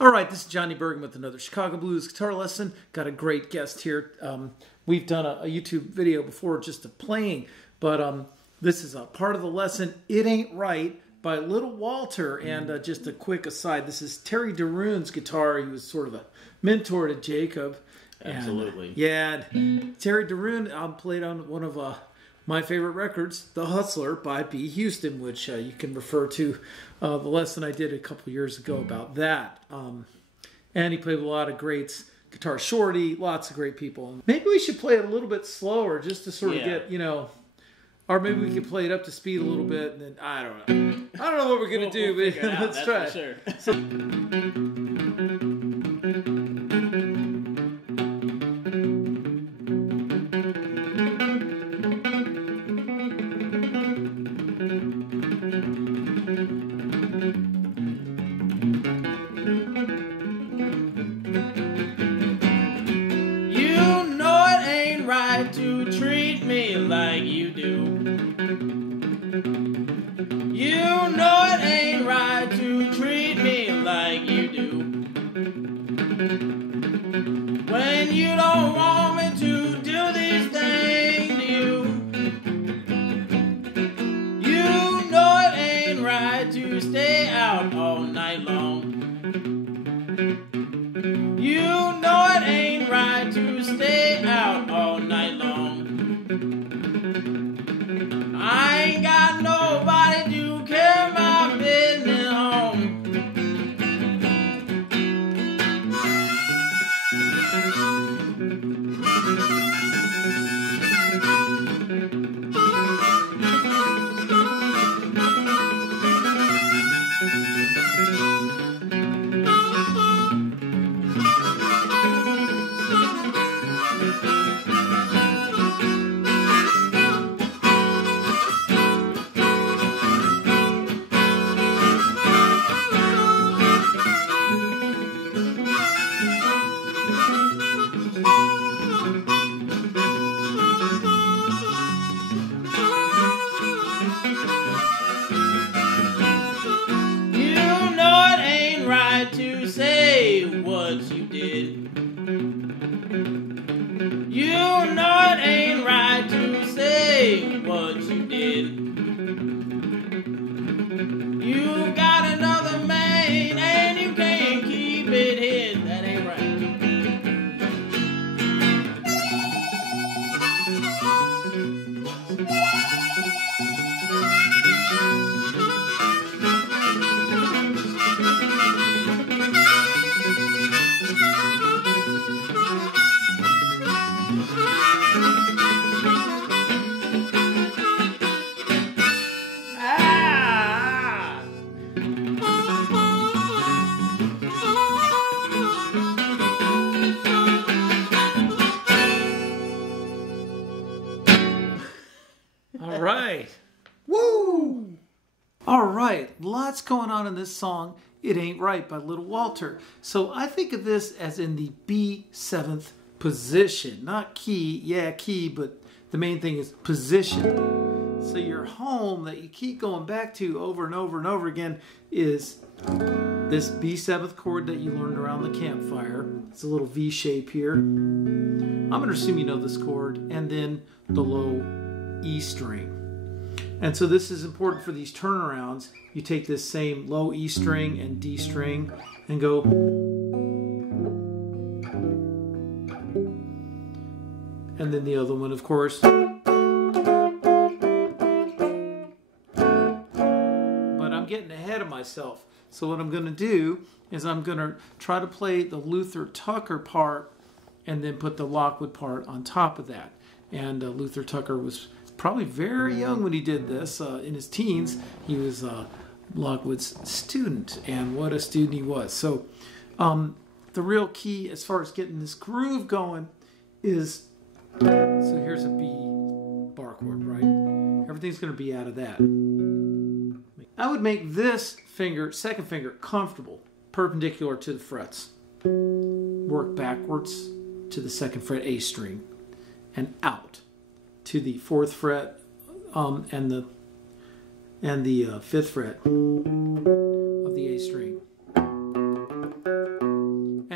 All right, this is Johnny Burgin with another Chicago Blues guitar lesson. Got a great guest here. We've done a YouTube video before just of playing, but this is a part of the lesson, It Ain't Right, by Little Walter. And just a quick aside, this is Terry DeRune's guitar. He was sort of a mentor to Jacob. Absolutely. And Terry DeRune played on one of my favorite records, The Hustler by B. Houston, which you can refer to the lesson I did a couple years ago about that. And he played with a lot of greats, Guitar Shorty, lots of great people. Maybe we should play it a little bit slower just to sort of get, you know, or maybe we could play it up to speed a little bit, and then, I don't know. I don't know what we're going to do, but let's try it. Sure. To treat me like you do. You know it ain't right to treat me like you do. When you don't want me to do these things to you. You know it ain't right to stay out all night long. You know it ain't right to stay out all night long. I ain't got nobody to carry my business home. To say what you did. You know it ain't right to say what you did. You got another man and you can't keep it hid. That ain't right. All right. Woo! All right. Lots going on in this song, It Ain't Right by Little Walter. So I think of this as in the B7th position. Not key, yeah, key, but the main thing is position. So your home that you keep going back to over and over and over again is this B7th chord that you learned around the campfire. It's a little V shape here. I'm going to assume you know this chord. And then the low E string. And so this is important for these turnarounds. You take this same low E string and D string and go. And then the other one, of course. But I'm getting ahead of myself. So what I'm going to do is I'm going to try to play the Luther Tucker part and then put the Lockwood part on top of that. And Luther Tucker was probably very young when he did this. In his teens, he was Lockwood's student, and what a student he was. So the real key as far as getting this groove going is, so here's a B bar chord, right? Everything's going to be out of that. I would make this finger, second finger, comfortable, perpendicular to the frets. Work backwards to the second fret A string and out to the 4th fret and the 5th fret of the A string.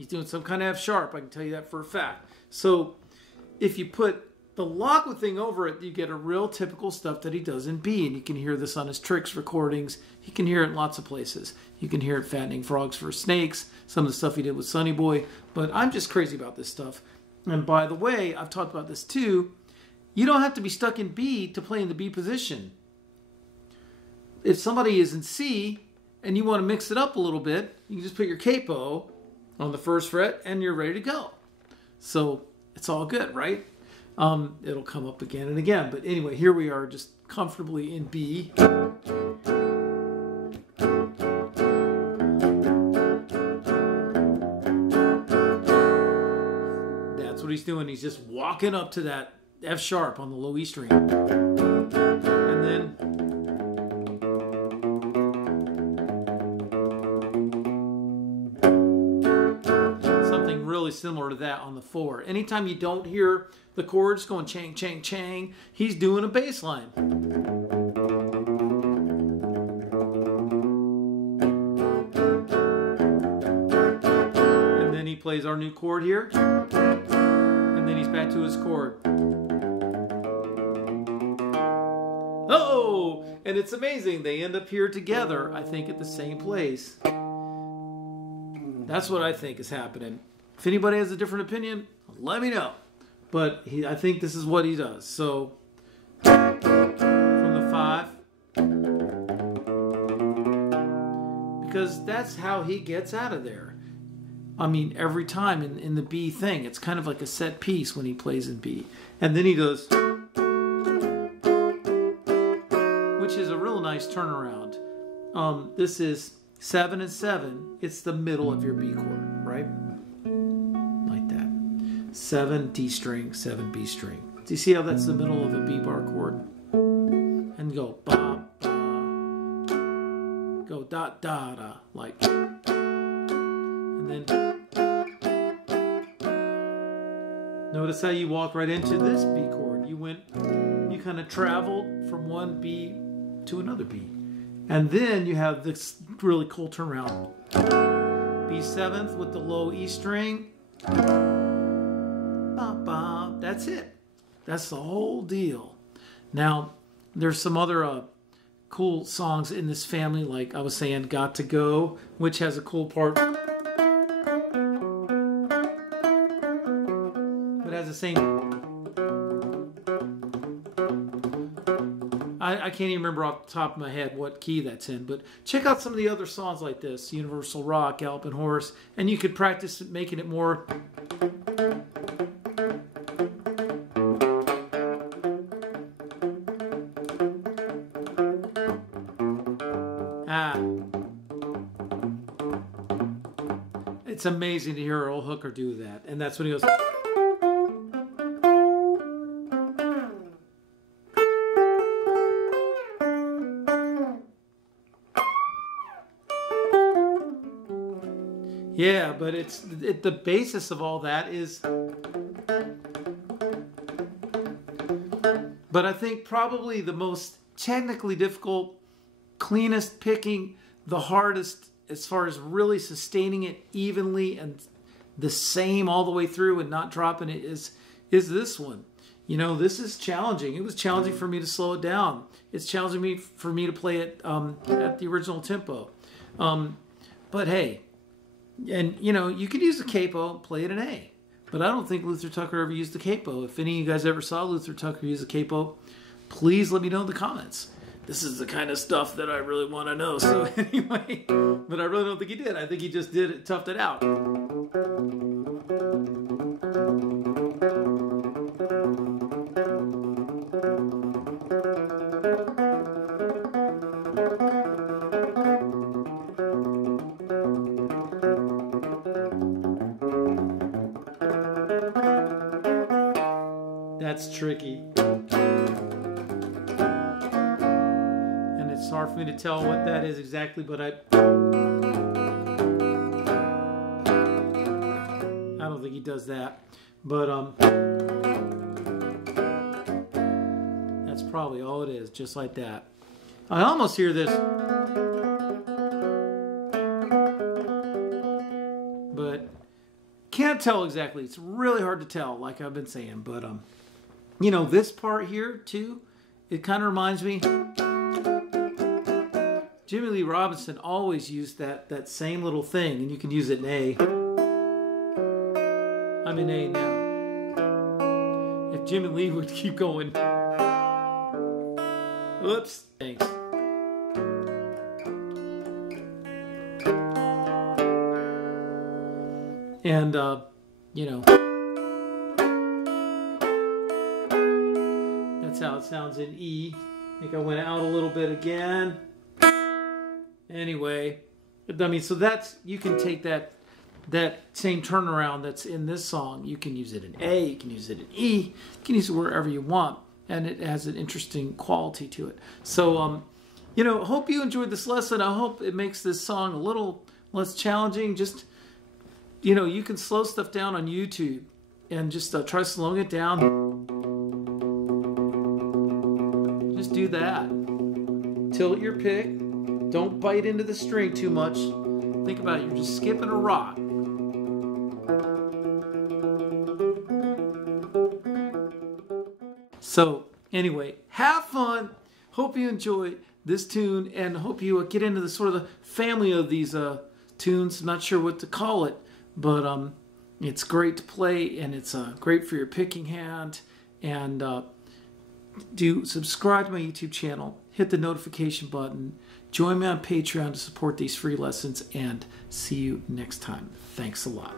He's doing some kind of F sharp. I can tell you that for a fact. So if you put the Lockwood thing over it, you get a real typical stuff that he does in B. And you can hear this on his Tricks recordings. You can hear it in lots of places. You can hear it Fattening Frogs for Snakes, some of the stuff he did with Sonny Boy. But I'm just crazy about this stuff. And by the way, I've talked about this too. You don't have to be stuck in B to play in the B position. If somebody is in C and you want to mix it up a little bit, you can just put your capo on the first fret and you're ready to go. So it's all good, right? It'll come up again and again. But anyway, here we are just comfortably in B. That's what he's doing. He's just walking up to that F sharp on the low E string. And then something really similar to that on the 4. Anytime you don't hear the chords going chang, chang, chang, he's doing a bass line. And then he plays our new chord here. And then he's back to his chord. Oh! And it's amazing. They end up here together, I think, at the same place. That's what I think is happening. If anybody has a different opinion, let me know. But I think this is what he does. So, from the 5. Because that's how he gets out of there. I mean, every time in the B thing, it's kind of like a set piece when he plays in B. And then he does, which is a real nice turnaround. This is 7 and 7. It's the middle of your B chord, right? 7 D string, 7 B string. Do you see how that's the middle of a B bar chord? And go ba ba, go da da da, like. And then notice how you walk right into this B chord. You kind of traveled from one B to another B, and then you have this really cool turnaround. B7th with the low E string. That's it. That's the whole deal. Now, there's some other cool songs in this family, like I was saying, Got to Go, which has a cool part. But it has the same. I can't even remember off the top of my head what key that's in, but check out some of the other songs like this, Universal Rock, Galloping Horse, and you could practice making it more. It's amazing to hear Earl Hooker do that. And that's when he goes. Yeah, but the basis of all that is. But I think probably the most technically difficult, cleanest picking, the hardest as far as really sustaining it evenly and the same all the way through and not dropping it is this one. You know, this is challenging. It was challenging for me to slow it down. It's challenging for me to play it at the original tempo. But hey, and you know, you could use the capo, play it in A. But I don't think Luther Tucker ever used the capo. If any of you guys ever saw Luther Tucker use the capo, please let me know in the comments. This is the kind of stuff that I really want to know. So anyway, but I really don't think he did. I think he just did it, toughed it out. That's tricky. It's hard for me to tell what that is exactly, but I don't think he does that. But that's probably all it is, just like that. I almost hear this, but can't tell exactly. It's really hard to tell, like I've been saying. But, you know, this part here, too, it kind of reminds me... Jimmy Lee Robinson always used that same little thing, and you can use it in A. I'm in A now. If Jimmy Lee would keep going. Oops. Thanks. And, you know, that's how it sounds in E. I think I went out a little bit again. Anyway, I mean, so that's, you can take that same turnaround that's in this song. You can use it in A, you can use it in E, you can use it wherever you want. And it has an interesting quality to it. So, you know, hope you enjoyed this lesson. I hope it makes this song a little less challenging. Just, you know, you can slow stuff down on YouTube and just try slowing it down. Just do that. Tilt your pick. Don't bite into the string too much. Think about it. You're just skipping a rock. So, anyway, have fun. Hope you enjoy this tune and hope you get into the sort of the family of these tunes. I'm not sure what to call it, but it's great to play and it's great for your picking hand. And do subscribe to my YouTube channel, hit the notification button, join me on Patreon to support these free lessons, and see you next time. Thanks a lot.